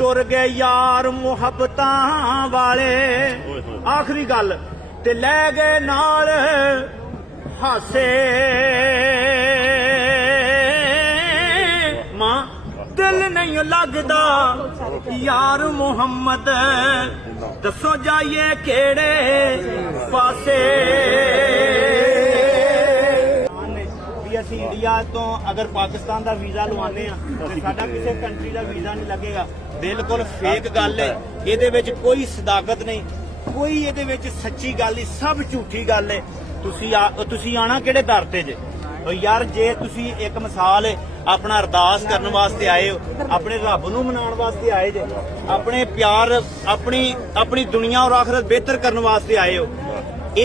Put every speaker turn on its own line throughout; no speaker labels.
ਟੁਰ ਗਏ ਯਾਰ ਮੁਹੱਬਤਾਂ ਵਾਲੇ ਆਖਰੀ ਗੱਲ ਤੇ ਲੈ ਗਏ ਨਾਲ ਹਾਸੇ ਮਾਂ ਦਿਲ ਨਹੀਂ ਲੱਗਦਾ ਯਾਰ ਮੁਹੰਮਦ ਦੱਸੋ ਜਾਈਏ ਕਿਹੜੇ ਪਾਸੇ
ਅਸੀਂ ਇੰਡੀਆ ਤੋਂ ਅਗਰ ਪਾਕਿਸਤਾਨ ਦਾ ਵੀਜ਼ਾ ਲਵਾਉਂਦੇ ਆ ਤੇ ਸਾਡਾ ਕਿਸੇ ਕੰਟਰੀ ਦਾ ਵੀਜ਼ਾ ਨਹੀਂ ਲੱਗੇਗਾ ਬਿਲਕੁਲ ਫੇਕ ਗੱਲ ਹੈ ਇਹਦੇ ਵਿੱਚ ਕੋਈ ਸਦਾਕਤ ਨਹੀਂ ਕੋਈ ਇਹਦੇ ਵਿੱਚ ਸੱਚੀ ਗੱਲ ਨਹੀਂ ਸਭ ਝੂਠੀ ਗੱਲ ਹੈ ਤੁਸੀਂ ਤੁਸੀਂ ਆਣਾ ਕਿਹੜੇ ਦਰ ਤੇ ਜੇ ਯਾਰ ਜੇ ਤੁਸੀਂ ਇੱਕ ਮਿਸਾਲ ਆਪਣਾ ਅਰਦਾਸ ਕਰਨ ਵਾਸਤੇ ਆਏ ਹੋ ਆਪਣੇ ਰੱਬ ਨੂੰ ਮਨਾਉਣ ਵਾਸਤੇ ਆਏ ਜੇ ਆਪਣੇ ਪਿਆਰ ਆਪਣੀ ਆਪਣੀ ਦੁਨੀਆ ਔਰ ਆਖਰਤ ਬਿਹਤਰ ਕਰਨ ਵਾਸਤੇ ਆਏ ਹੋ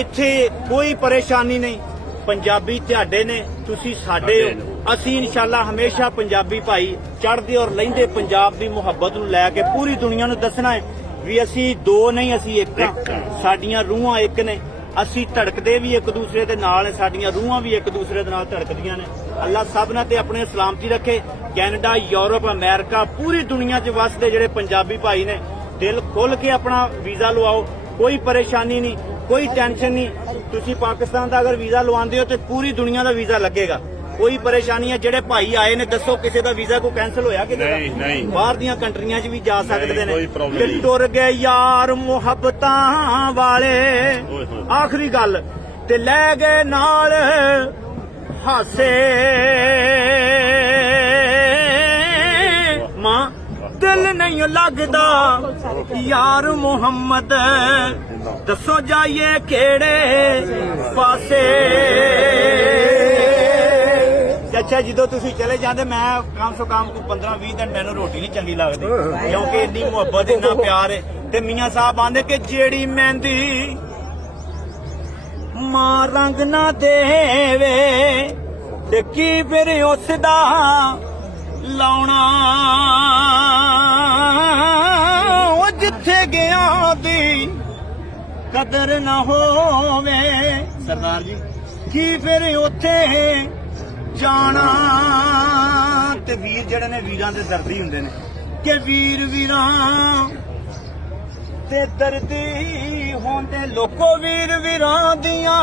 ਇੱਥੇ ਕੋਈ ਪਰੇਸ਼ਾਨੀ ਨਹੀਂ ਪੰਜਾਬੀ ਤੁਹਾਡੇ ਨੇ ਤੁਸੀਂ ਸਾਡੇ ਹੋ ਅਸੀਂ ਇਨਸ਼ਾਅੱਲਾ ਹਮੇਸ਼ਾ ਪੰਜਾਬੀ ਭਾਈ ਚੜਦੇ ਔਰ ਲੈਂਦੇ ਪੰਜਾਬ ਦੀ ਮੁਹੱਬਤ ਨੂੰ ਲੈ ਕੇ ਪੂਰੀ ਦੁਨੀਆ ਨੂੰ ਦੱਸਣਾ ਹੈ ਵੀ ਅਸੀਂ ਦੋ ਨਹੀਂ ਅਸੀਂ ਇੱਕ ਹਾਂ ਸਾਡੀਆਂ ਰੂਹਾਂ ਇੱਕ ਨੇ ਅਸੀਂ ਧੜਕਦੇ ਵੀ ਇੱਕ ਦੂਸਰੇ ਦੇ ਨਾਲ ਨੇ ਸਾਡੀਆਂ ਰੂਹਾਂ ਵੀ ਇੱਕ ਦੂਸਰੇ ਦੇ ਨਾਲ ਧੜਕਦੀਆਂ ਨੇ ਅੱਲਾ ਸਭ ਨਾਲ ਤੇ ਆਪਣੇ ਸਲਾਮਤੀ ਰੱਖੇ ਕੈਨੇਡਾ ਯੂਰਪ ਅਮਰੀਕਾ ਪੂਰੀ ਦੁਨੀਆ 'ਚ ਵਸਦੇ ਜਿਹੜੇ ਪੰਜਾਬੀ ਭਾਈ ਨੇ ਦਿਲ ਖੋਲ ਕੇ ਆਪਣਾ ਵੀਜ਼ਾ ਲਵਾਓ ਕੋਈ ਪਰੇਸ਼ਾਨੀ ਨਹੀਂ ਕੋਈ ਟੈਨਸ਼ਨ ਨਹੀਂ ਤੁਸੀਂ ਪਾਕਿਸਤਾਨ ਦਾ ਅਗਰ ਵੀਜ਼ਾ ਲਵਾਉਂਦੇ ਹੋ ਤੇ ਪੂਰੀ ਦੁਨੀਆ ਦਾ ਵੀਜ਼ਾ ਲੱਗੇਗਾ ਕੋਈ ਪਰੇਸ਼ਾਨੀ ਹੈ ਜਿਹੜੇ ਭਾਈ ਆਏ ਨੇ ਦੱਸੋ ਕਿਸੇ ਦਾ ਵੀਜ਼ਾ ਕੋ ਕੈਨਸਲ ਹੋਇਆ ਕਿਸੇ ਨਹੀਂ ਨਹੀਂ ਬਾਹਰ ਦੀਆਂ ਕੰਟਰੀਆਂ 'ਚ ਵੀ ਜਾ ਸਕਦੇ ਨੇ
ਕਿ ਟੁਰ ਗਏ ਯਾਰ ਮੁਹੱਬਤਾਂ ਵਾਲੇ ਆਖਰੀ ਗੱਲ ਤੇ ਲੈ ਗਏ ਨਾਲ ਹਾਸੇ ਮਾਂ ਦਿਲ ਨਹੀਂ ਲੱਗਦਾ ਯਾਰ ਮੁਹੰਮਦ ਦੱਸੋ ਜਾਈਏ ਕਿਹੜੇ ਪਾਸੇ
ਅੱਛਾ ਜਦੋਂ ਤੁਸੀਂ ਚਲੇ ਜਾਂਦੇ ਮੈਂ ਕੰਮ ਤੋਂ ਕੰਮ ਕੋ 15 20 ਦਿਨ ਮੈਨੂੰ ਰੋਟੀ ਨਹੀਂ ਚੰਗੀ ਲੱਗਦੀ
ਕਿਉਂਕਿ ਇੰਨੀ ਮੁਹੱਬਤ ਇੰਨਾ ਪਿਆਰ ਹੈ ਤੇ ਮੀਆਂ ਸਾਹਿਬ ਆਂਦੇ ਕਿ ਜਿਹੜੀ ਮਹਿੰਦੀ ਮਾਂ ਰੰਗ ਨਾ ਦੇਵੇ ਤੇ ਕੀ ਫਿਰ ਉਸ ਦਾ ਲਾਉਣਾ ਜਿੱਥੇ ਗਿਆ ਦੀ ਕਦਰ ਨਾ ਹੋਵੇ ਸਰਦਾਰ ਜੀ ਕੀ ਫਿਰ ਉੱਥੇ ਜਾਣਾ ਤੇ ਵੀਰ ਜਿਹੜੇ ਨੇ ਵੀਰਾਂ ਦੇ ਦਰਦੀ ਹੁੰਦੇ ਨੇ ਕਿ ਵੀਰ ਵੀਰਾਂ ਤੇ ਦਰਦੀ ਹੁੰਦੇ ਲੋਕੋ ਵੀਰ ਵੀਰਾਂ ਦੀਆਂ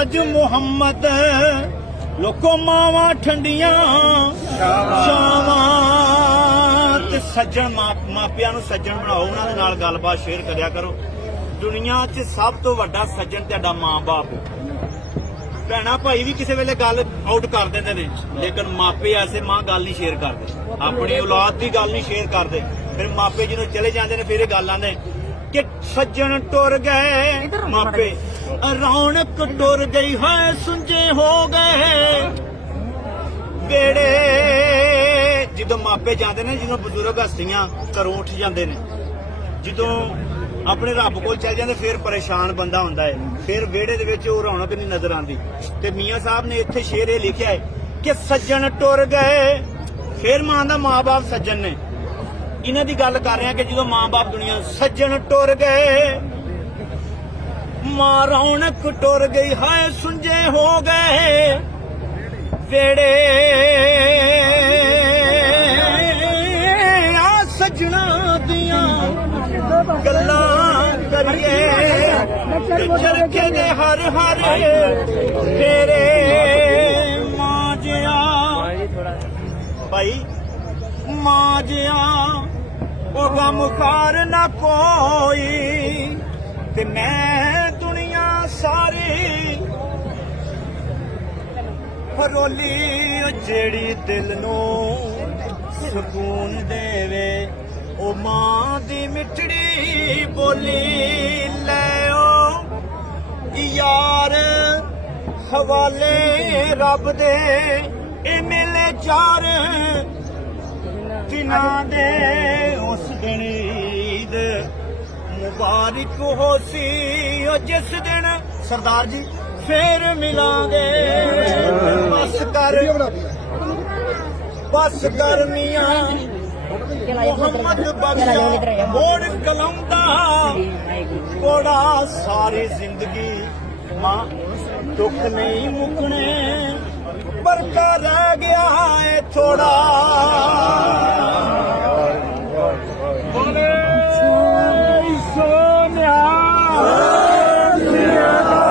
ਅੱਜ ਮੁਹੰਮਦ ਲੋਕੋ ਮਾਵਾ ਠੰਡੀਆਂ ਸ਼ਾਵਾਂ
ਤੇ ਸੱਜਣ ਮਾਪਿਆਂ ਨੂੰ ਸੱਜਣ ਬਣਾਓ ਉਹਨਾਂ ਦੇ ਨਾਲ ਗੱਲਬਾਤ ਸ਼ੇਅਰ ਕਰਿਆ ਕਰੋ ਦੁਨੀਆ 'ਚ ਸਭ ਤੋਂ ਵੱਡਾ ਸੱਜਣ ਤੁਹਾਡਾ ਮਾਂ-ਬਾਪ ਭੈਣਾ ਭਾਈ ਵੀ ਕਿਸੇ ਵੇਲੇ ਗੱਲ ਆਊਟ ਕਰ ਦਿੰਦੇ ਨੇ ਲੇਕਿਨ ਮਾਪੇ ਐਸੇ ਮਾਂ ਗੱਲ ਨਹੀਂ ਸ਼ੇਅਰ ਕਰਦੇ ਆਪਣੀ ਔਲਾਦ ਦੀ ਗੱਲ ਨਹੀਂ ਸ਼ੇਅਰ ਕਰਦੇ ਫਿਰ ਮਾਪੇ ਜਦੋਂ ਚਲੇ ਜਾਂਦੇ ਨੇ ਫਿਰ ਇਹ ਗੱਲ ਨੇ ਕਿ ਸੱਜਣ ਟੁਰ ਗਏ ਮਾਪੇ ਰੌਣਕ ਟੁਰ ਗਈ ਹੈ ਸੁੰਝੇ ਹੋ ਗਏ ਬੇੜੇ ਜਦੋਂ ਮਾਪੇ ਜਾਂਦੇ ਨੇ ਜਦੋਂ ਬਜ਼ੁਰਗ ਹਸਤੀਆਂ ਘਰੋਂ ਉੱਠ ਜਾਂਦੇ ਨੇ ਜਦੋਂ ਆਪਣੇ ਰੱਬ ਕੋਲ ਚੱਲ ਜਾਂਦੇ ਫਿਰ ਪਰੇਸ਼ਾਨ ਬੰਦਾ ਹੁੰਦਾ ਹੈ ਫਿਰ ਵਿਹੜੇ ਦੇ ਵਿੱਚ ਉਹ ਰੌਣਕ ਨਹੀਂ ਨਜ਼ਰ ਆਉਂਦੀ ਤੇ ਮੀਆਂ ਸਾਹਿਬ ਨੇ ਇੱਥੇ ਸ਼ੇਰ ਇਹ ਲਿਖਿਆ ਹੈ ਕਿ ਸੱਜਣ ਟੁਰ ਗਏ ਫਿਰ ਮਾਂ ਦਾ ਮਾਪੇ ਸੱਜਣ ਨੇ ਇਹਨਾਂ ਦੀ ਗੱਲ ਕਰ ਰਿਹਾ ਕਿ ਜਦੋਂ ਮਾਂ ਬਾਪ ਦੁਨੀਆ ਸੱਜਣ ਟੁਰ ਗਏ ਮਾਂ ਰੌਣਕ ਟੁਰ ਗਈ ਹਾਏ ਸੁੰਜੇ ਹੋ ਗਏ
ਵੇੜੇ ਆ ਸਜਣਾ ਦੀਆਂ ਗੱਲਾਂ ਕਰੀਏ ਚਰਖੇ ਦੇ ਹਰ ਹਰ ਤੇਰੇ ਮਾਂ ਜਿਆ ਭਾਈ ਮਾਂ ਜਿਆ ਉਹ ਗਮ ਕਰ ਨਾ ਕੋਈ ਤੇ ਮੈਂ ਸਾਰੀ ਫਰੋਲੀ ਜਿਹੜੀ ਦਿਲ ਨੂੰ ਸਕੂਨ ਦੇਵੇ ਉਹ ਮਾਂ ਦੀ ਮਿੱਠੜੀ ਬੋਲੀ ਲੈ ਓ ਯਾਰ ਹਵਾਲੇ ਰੱਬ ਦੇ ਇਹ ਮਿਲੇ ਚਾਰ ਦਿਨਾਂ ਦੇ ਉਸ ਦਿਨ ਮੁਬਾਰਕ ਹੋ ਸੀ ਉਹ ਜਿਸ ਦਿਨ ਸਰਦਾਰ ਜੀ ਫੇਰ ਮਿਲਾਂਗੇ ਬਸ ਕਰ ਬਸ ਕਰ ਮੀਆਂ ਮੁਹੰਮਦ ਬਖਸ਼ਾ ਮੋੜ ਕਲਮਦਾ ਕੋੜਾ ਸਾਰੀ ਜ਼ਿੰਦਗੀ ਮਾਂ ਦੁੱਖ ਨਹੀਂ ਮੁਕਣੇ ਪਰ ਕਰ ਗਿਆ ਏ ਥੋੜਾ